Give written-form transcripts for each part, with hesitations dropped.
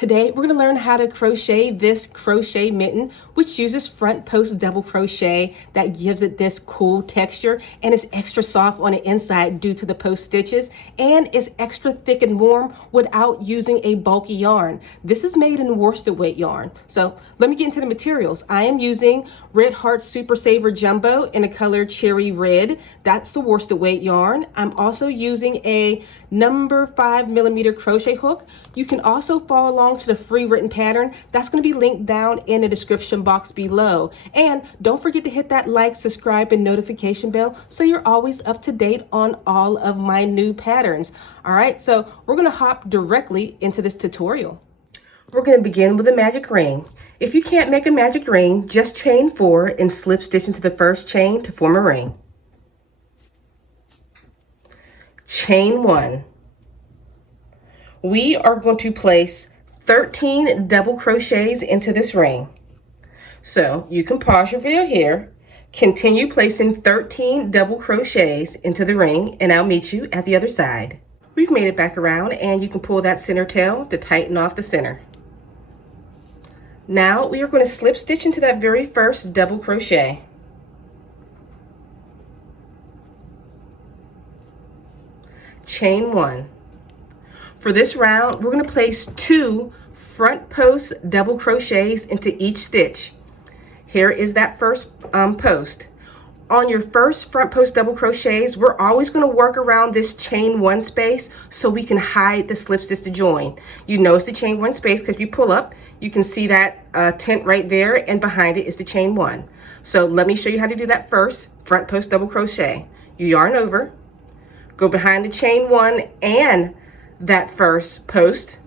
Today, we're going to learn how to crochet this crochet mitten, which uses front post double crochet that gives it this cool texture and is extra soft on the inside due to the post stitches, and is extra thick and warm without using a bulky yarn. This is made in worsted weight yarn. So let me get into the materials. I am using Red Heart Super Saver Jumbo in a color cherry red. That's the worsted weight yarn. I'm also using a number 5mm crochet hook. You can also follow along to the free written pattern that's going to be linked down in the description box below. And don't forget to hit that like, subscribe, and notification bell so you're always up to date on all of my new patterns. All right, so we're going to hop directly into this tutorial. We're going to begin with a magic ring. If you can't make a magic ring, just chain 4 and slip stitch into the first chain to form a ring. Chain 1. We are going to place 13 double crochets into this ring. So you can pause your video here, continue placing 13 double crochets into the ring, and I'll meet you at the other side. We've made it back around, and you can pull that center tail to tighten off the center. Now we are going to slip stitch into that very first double crochet. Chain 1. For this round, we're going to place 2 front post double crochets into each stitch. Here is that first post. On your first front post double crochets, we're always going to work around this chain 1 space so we can hide the slip stitch to join. You notice the chain 1 space because you pull up, you can see that tent right there, and behind it is the chain 1. So let me show you how to do that first front post double crochet. You yarn over, go behind the chain 1 and that first post,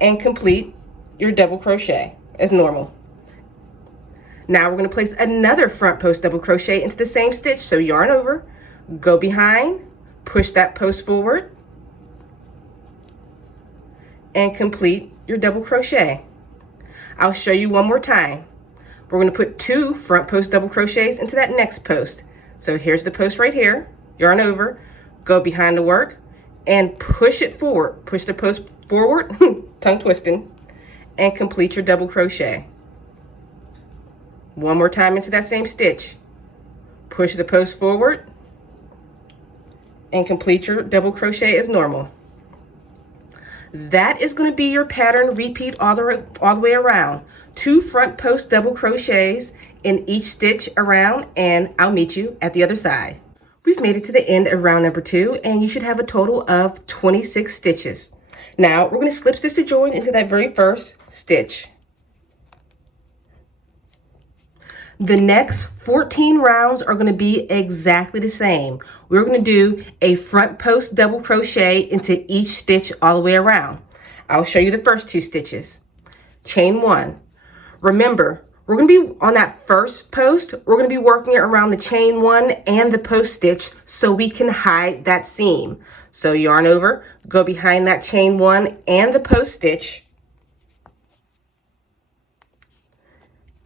and complete your double crochet as normal. Now we're going to place another front post double crochet into the same stitch. So yarn over, go behind, push that post forward, and complete your double crochet. I'll show you one more time. We're going to put 2 front post double crochets into that next post. So here's the post right here, yarn over, go behind the work, and push it forward. Push the post forward, tongue twisting, and complete your double crochet. One more time into that same stitch. Push the post forward and complete your double crochet as normal. That is going to be your pattern repeat all the way around. 2 front post double crochets in each stitch around, and I'll meet you at the other side. We've made it to the end of round number 2, and you should have a total of 26 stitches. Now we're going to slip stitch to join into that very first stitch. The next 14 rounds are going to be exactly the same. We're going to do a front post double crochet into each stitch all the way around. I'll show you the first 2 stitches. Chain 1. Remember, we're going to be on that first post, we're going to be working around the chain 1 and the post stitch so we can hide that seam. So yarn over, go behind that chain 1 and the post stitch,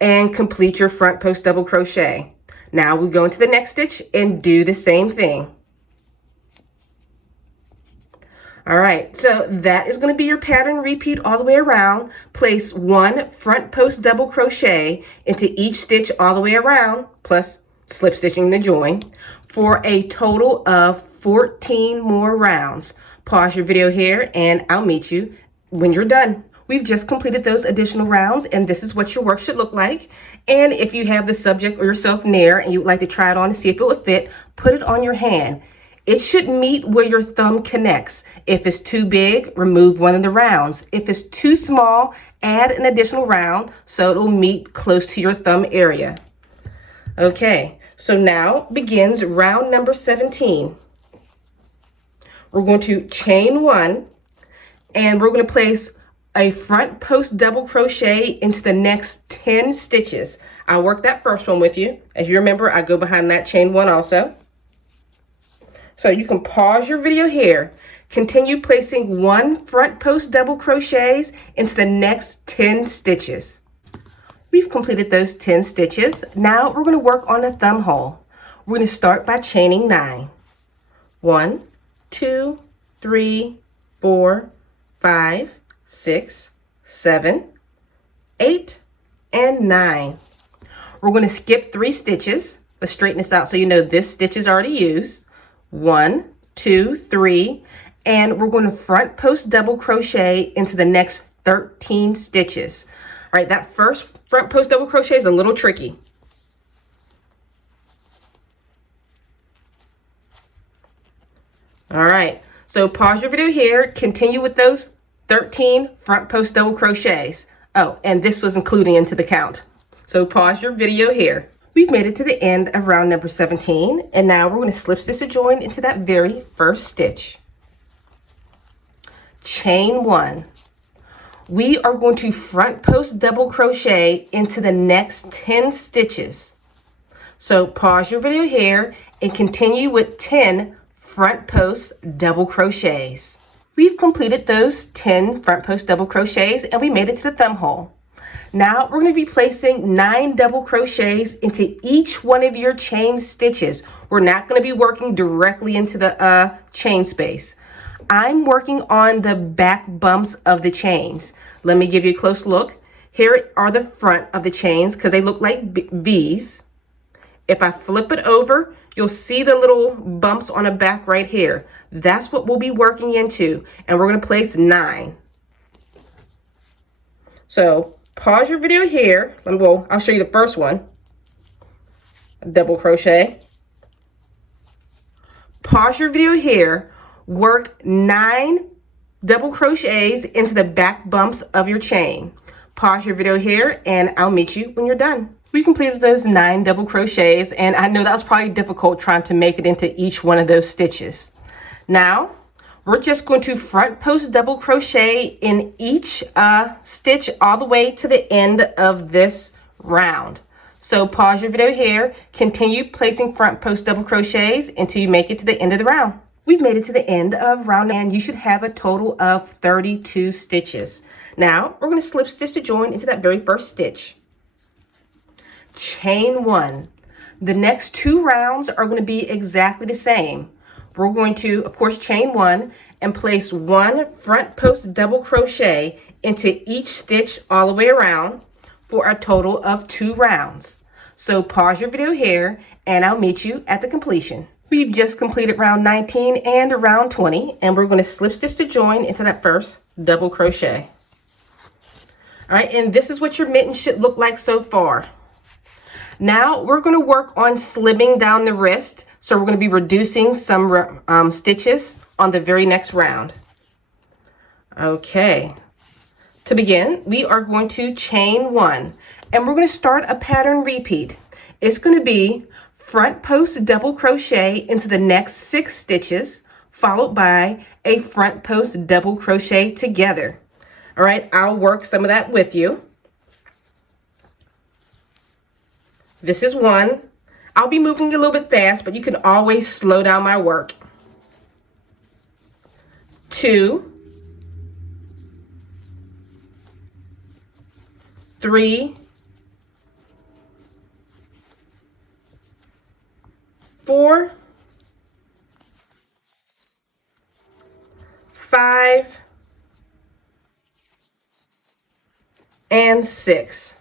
and complete your front post double crochet. Now we go into the next stitch and do the same thing. All right, so that is going to be your pattern repeat all the way around. Place 1 front post double crochet into each stitch all the way around, plus slip stitching the join, for a total of 14 more rounds. Pause your video here, and I'll meet you when you're done. We've just completed those additional rounds, and this is what your work should look like. And if you have the subject or yourself near and you'd like to try it on to see if it would fit, put it on your hand. It should meet where your thumb connects. If it's too big, remove one of the rounds. If it's too small, add an additional round so it'll meet close to your thumb area. Okay, so now begins round number 17. We're going to chain 1, and we're going to place a front post double crochet into the next 10 stitches. I'll work that first one with you. As you remember, I go behind that chain 1 also. So you can pause your video here. Continue placing 1 front post double crochets into the next 10 stitches. We've completed those 10 stitches. Now we're going to work on the thumb hole. We're going to start by chaining 9. 1, 2, 3, 4, 5, 6, 7, 8, and 9. We're going to skip 3 stitches, but straighten this out so you know this stitch is already used. 1, 2, 3, and we're going to front post double crochet into the next 13 stitches. All right, that first front post double crochet is a little tricky. All right, so pause your video here, continue with those 13 front post double crochets. Oh, and this was including into the count. So pause your video here. We've made it to the end of round number 17, and now we're going to slip stitch to join into that very first stitch. Chain 1. We are going to front post double crochet into the next 10 stitches. So pause your video here and continue with 10 front post double crochets. We've completed those 10 front post double crochets and we made it to the thumb hole. Now we're going to be placing 9 double crochets into each one of your chain stitches. We're not going to be working directly into the chain space. I'm working on the back bumps of the chains. Let me give you a close look. Here are the front of the chains because they look like V's. If I flip it over, you'll see the little bumps on the back right here. That's what we'll be working into, and we're going to place 9. So pause your video here. I'll show you the first one. Double crochet. Pause your video here. Work 9 double crochets into the back bumps of your chain. Pause your video here and I'll meet you when you're done. We completed those 9 double crochets, and I know that was probably difficult trying to make it into each one of those stitches. Now we're just going to front post double crochet in each stitch all the way to the end of this round. So pause your video here, continue placing front post double crochets until you make it to the end of the round. We've made it to the end of round, and you should have a total of 32 stitches. Now we're going to slip stitch to join into that very first stitch. Chain 1. The next 2 rounds are going to be exactly the same. We're going to, of course, chain 1 and place 1 front post double crochet into each stitch all the way around for a total of 2 rounds. So pause your video here and I'll meet you at the completion. We've just completed round 19 and round 20, and we're going to slip stitch to join into that first double crochet. All right, and this is what your mitten should look like so far. Now we're going to work on slimming down the wrist, so we're going to be reducing some stitches on the very next round. Okay, to begin, we are going to chain 1, and we're going to start a pattern repeat. It's going to be front post double crochet into the next 6 stitches, followed by a front post double crochet together. All right, I'll work some of that with you. This is 1. I'll be moving a little bit fast, but you can always slow down my work. 2, 3, 4, 5, and 6.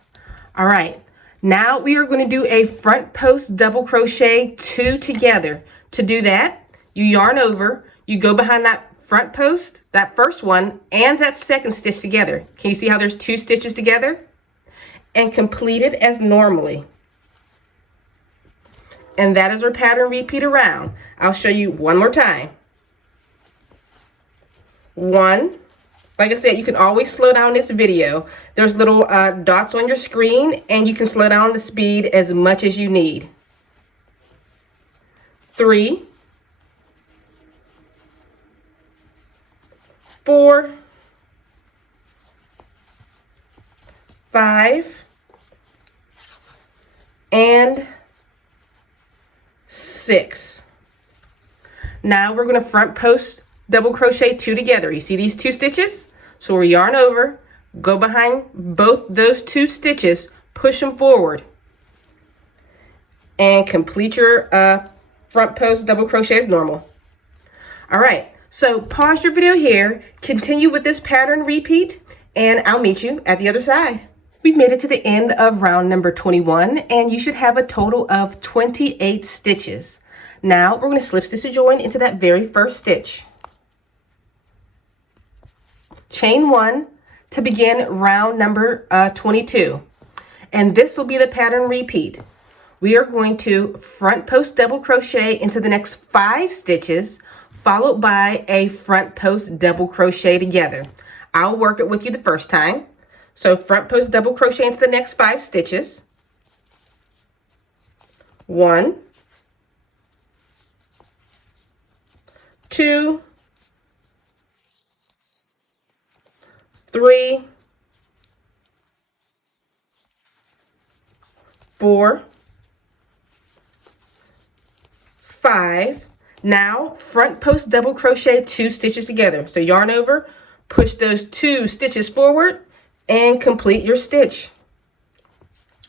All right, now we are going to do a front post double crochet 2 together. To do that, you yarn over, you go behind that front post, that first one, and that second stitch together. Can you see how there's 2 stitches together? And complete it as normally. And that is our pattern repeat around. I'll show you one more time. 1. Like I said, you can always slow down this video. There's little dots on your screen, and you can slow down the speed as much as you need. 3, 4, 5, and 6. Now we're going to front post double crochet 2 together. You see these 2 stitches? So we'll yarn over, go behind both those 2 stitches, push them forward, and complete your front post double crochet as normal. All right, so pause your video here, continue with this pattern repeat, and I'll meet you at the other side. We've made it to the end of round number 21, and you should have a total of 28 stitches. Now we're going to slip stitch to join into that very first stitch. Chain 1 to begin round number 22. And this will be the pattern repeat. We are going to front post double crochet into the next 5 stitches, followed by a front post double crochet together. I'll work it with you the first time. So front post double crochet into the next 5 stitches. 1, 2, 3, 4, 5. Now front post double crochet 2 stitches together. So yarn over, push those 2 stitches forward, and complete your stitch.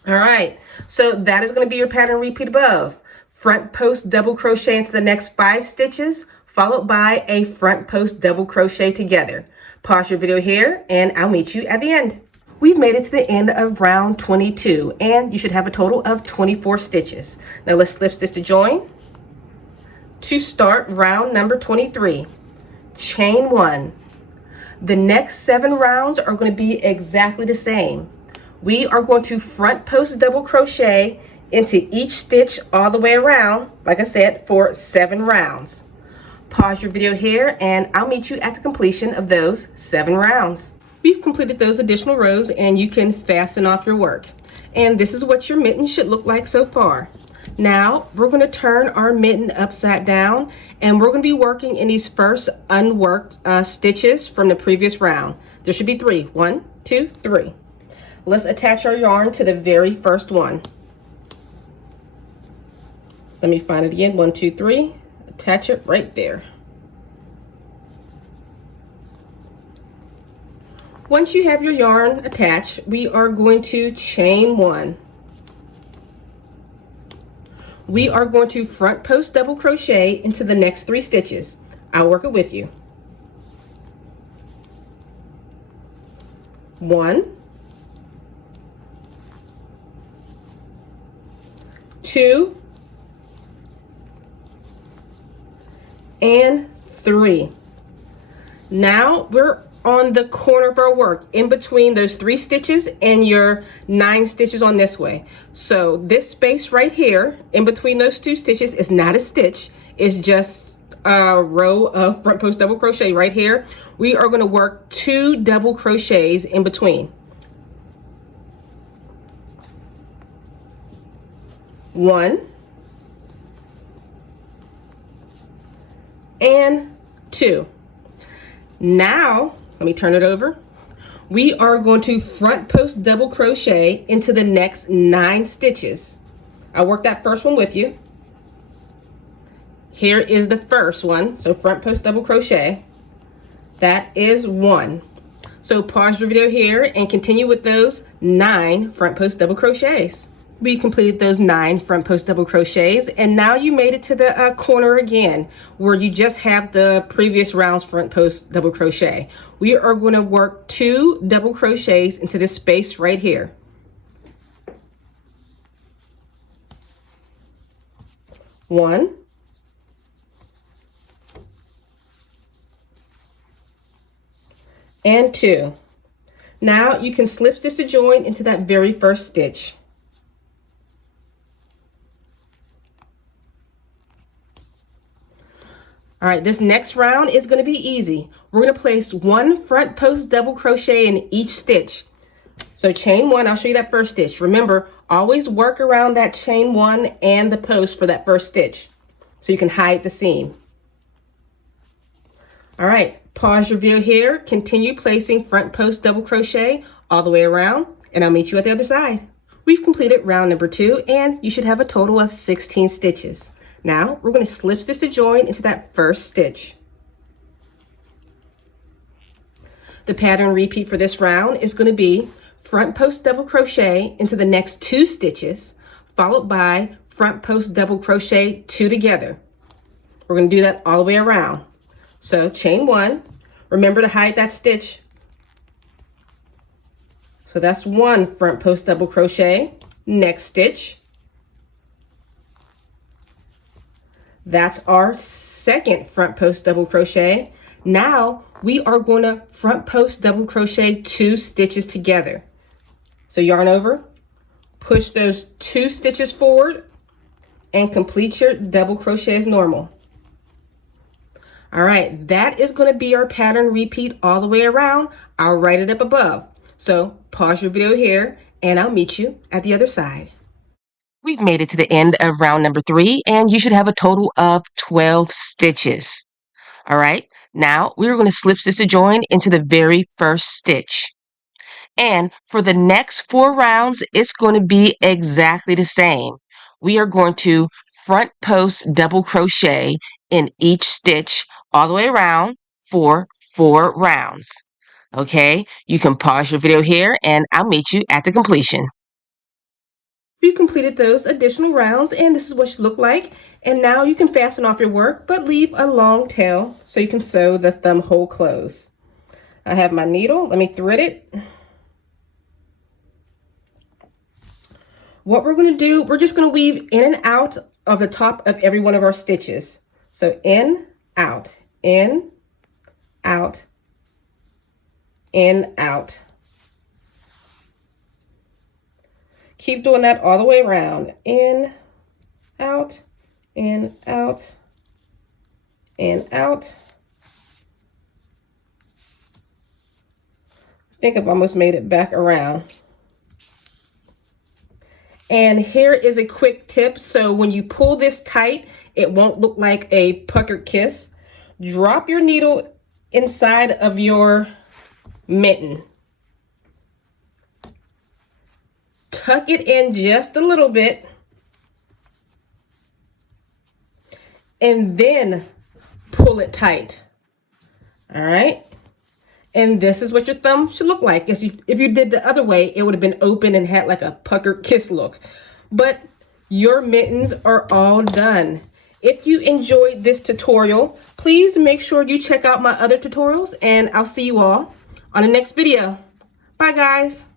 All right, so that is going to be your pattern repeat above. Front post double crochet into the next 5 stitches, followed by a front post double crochet together. Pause your video here, and I'll meet you at the end. We've made it to the end of round 22, and you should have a total of 24 stitches. Now let's slip stitch to join to start round number 23. Chain 1. The next 7 rounds are going to be exactly the same. We are going to front post double crochet into each stitch all the way around, like I said, for 7 rounds. Pause your video here, and I'll meet you at the completion of those 7 rounds. We've completed those additional rows, and you can fasten off your work. And this is what your mitten should look like so far. Now we're going to turn our mitten upside down, and we're going to be working in these first unworked stitches from the previous round. There should be 3. 1, 2, 3. Let's attach our yarn to the very first one. Let me find it again. 1, 2, 3. Attach it right there. Once you have your yarn attached, we are going to chain 1. We are going to front post double crochet into the next 3 stitches. I'll work it with you. 1, 2, and 3. Now we're on the corner of our work in between those 3 stitches and your 9 stitches on this way. So this space right here in between those 2 stitches is not a stitch, it's just a row of front post double crochet right here. We are going to work 2 double crochets in between. 1 and 2. Now let me turn it over. We are going to front post double crochet into the next 9 stitches. I'll work that first one with you. Here is the first one. So front post double crochet. That is 1. So pause your video here and continue with those 9 front post double crochets. We completed those 9 front post double crochets, and now you made it to the corner again where you just have the previous round's front post double crochet. We are going to work 2 double crochets into this space right here. 1, and 2. Now you can slip stitch to join into that very first stitch. All right, this next round is going to be easy. We're going to place 1 front post double crochet in each stitch. So chain 1, I'll show you that first stitch. Remember, always work around that chain 1 and the post for that first stitch so you can hide the seam. All right, pause your video here. Continue placing front post double crochet all the way around, and I'll meet you at the other side. We've completed round number 2, and you should have a total of 16 stitches. Now we're going to slip stitch to join into that first stitch. The pattern repeat for this round is going to be front post double crochet into the next 2 stitches, followed by front post double crochet 2 together. We're going to do that all the way around. So chain 1, remember to hide that stitch. So that's one front post double crochet. Next stitch. That's our second front post double crochet. Now we are going to front post double crochet 2 stitches together. So yarn over, push those 2 stitches forward, and complete your double crochet as normal. All right, that is going to be our pattern repeat all the way around. I'll write it up above. So pause your video here and I'll meet you at the other side. We've made it to the end of round number 3 and you should have a total of 12 stitches. All right, now we're going to slip stitch to join into the very first stitch. And for the next 4 rounds, it's going to be exactly the same. We are going to front post double crochet in each stitch all the way around for 4 rounds. Okay, you can pause your video here and I'll meet you at the completion. We've completed those additional rounds and this is what should look like. And now you can fasten off your work, but leave a long tail so you can sew the thumb hole closed. I have my needle. Let me thread it. What we're going to do, we're just going to weave in and out of the top of every one of our stitches. So in, out, in, out, in, out. Keep doing that all the way around. In, out, in, out, in, out. I think I've almost made it back around. And here is a quick tip. So when you pull this tight, it won't look like a puckered kiss. Drop your needle inside of your mitten. Tuck it in just a little bit. And then pull it tight. All right. And this is what your thumb should look like. If you did the other way, it would have been open and had like a puckered kiss look. But your mittens are all done. If you enjoyed this tutorial, please make sure you check out my other tutorials and I'll see you all on the next video. Bye guys.